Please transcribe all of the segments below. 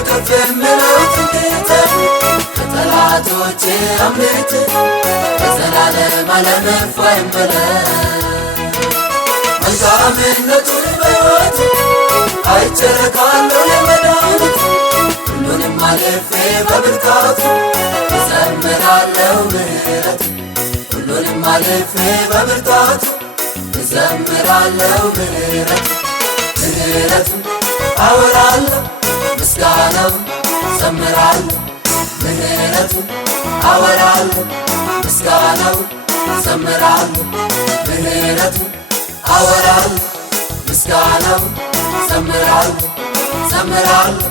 ከፍ የምለው ትምክህት ከጠላቶቼ አምልጥ ለዘላለም አለመፋይም በለኝ መልካምነቱን በሕይወት አይቸረካለሁ የመድኃኒት ሁሉንም አልፌ በብርታቱ እዘምራለሁ ምሕረት ሁሉንም አልፌ በብርታቱ እዘምራለሁ ምሕረት ምሕረቱ አወራለሁ ምስጋናው ዘምራለሁ ምሕረቱ አወራለሁ ምስጋናው ዘምራለሁ ምሕረቱ አወራለሁ ምስጋናው ዘምራለሁ ዘምራለሁ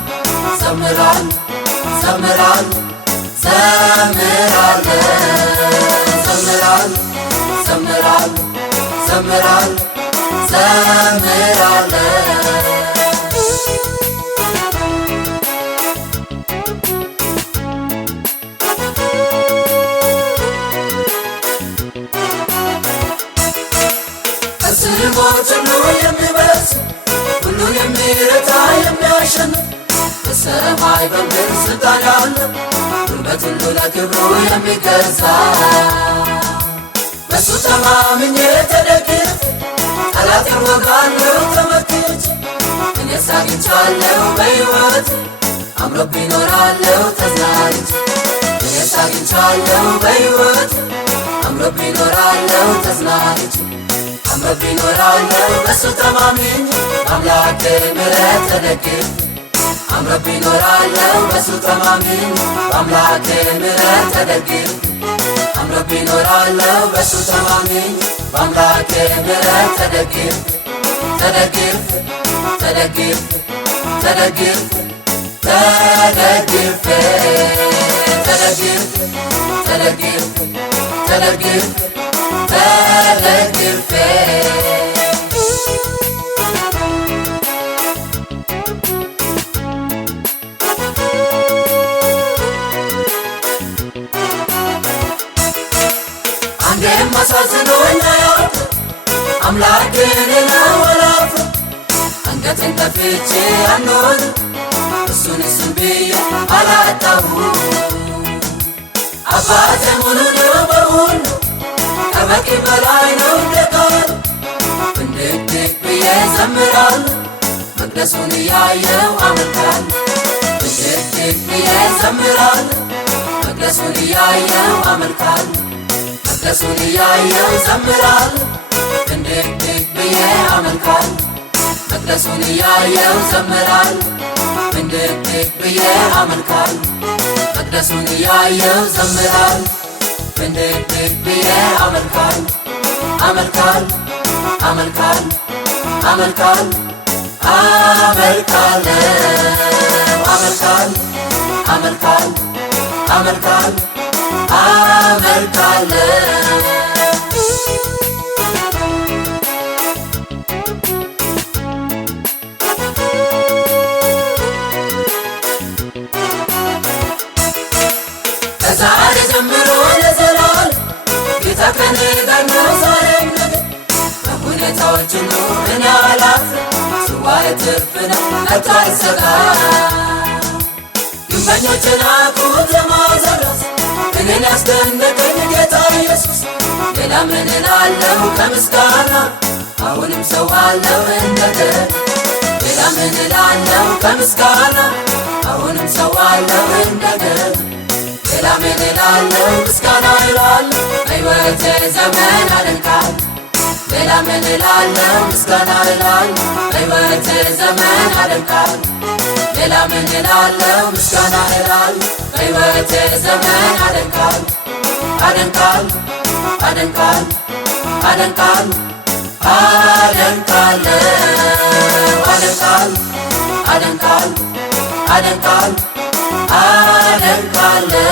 ዘምራለሁ ዘምራለሁ ዘምራለሁ ዘምራለሁ ዘምራለሁ ዘምራለሁ ዘምራለሁ ከስሞች ሁሉ የሚበልጥ ሁሉን የሚረታ የሚያሸንፍ በሰማይ በምድር ስልጣን ያለው ጉልበት ሁሉ ለክብሩ የሚገዛ በሱ ተማምኜ ተደግፌ ጠላቴን ወጋለሁ ተመክቼ እኔስ አግኝቻለሁ በሕይወት አምሮብኝ እኖራለሁ ተዝናንቼ እኔስ አግኝቻለሁ በሕይወት አምሮብኝ እኖራለሁ ተዝናንቼ አምሮብኝ እኖራለሁ በሱ ተማምኜ አምላኬ ምሕረት ተደግፌ አምሮብኝ እኖራለሁ በሱ ተማምኜ አምላኬ ምሕረት ተደግፌ አምሮብኝ እኖራለሁ በሱ ተማምኜ በአምላኬ ምሕረት ተደግፌ ተደግፌ ተደግፌ ተደግፌ ተደግፌ ተደግፌ ተደግፌ ተደግፌ አንዴም አሳዝኖኝ አያውቅም አምላኬን አላወላፍም አንገቴን ከፍቼ አልኖርም እሱን ብዬ አላጣሁም አባቴ ሙሉ ነው በሁሉ ከበቂ በላይ ነው እንደቃሉ ፍንድቅድቅ ብዬ ዘምራለሁ መቅደሱን እያየሁ አመልካለሁ ፍንድቅድቅ ብዬ ዘምራለሁ መቅደሱን እያየሁ አመልካለሁ መቅደሱን እያየሁ ዘምራለሁ ፍንድቅድቅ ብዬ አመልካለሁ መቅደሱን እያየሁ ዘምራለሁ ፍንድቅድቅ ብዬ አመልካለሁ መቅደሱን እያየሁ ዘምራለሁ ፍንድቅድቅ ብዬ አመልካለሁ አመልካለሁ አመልካለሁ አመልካለሁ አመልካለሁ አመልካለሁ አመልካለሁ አመልካለሁ አመልካለሁ ከዛሬ ጀምሮ ለዘላለም ጌታ ከኔ ጋር ነው ዛሬም ነገ በሁኔታዎች ሁሉ እኔ አላፍርም ጽዋዬ ትርፍ ነው ከቶ አልሰጋም ግንበኞች ናቁት ለማዘረስ እኔን ያስደነቀኝ ጌታ ኢየሱስ ሌላ ምን እላለሁ ከምስጋና አሁንም ሰዋለሁ እንደገና ሌላ ምን እላለሁ ከምስጋና አሁንም ሰዋለሁ እንደገና ሌላ ምን እላለሁ ምስጋና እላለሁ በሕይወቴ ዘመን አደንቃለሁ ሌላ ምን እላለሁ ምስጋና እላለሁ በሕይወቴ ዘመን አደንቃለሁ ሌላ ምን እላለሁ ምስጋና እላለሁ በሕይወቴ ዘመን አደንቃለሁ አደንቃለሁ አደንቃለሁ አደንቃለሁ አደንቃለሁ አደንቃለሁ አደንቃለሁ አደንቃለሁ አደንቃለሁ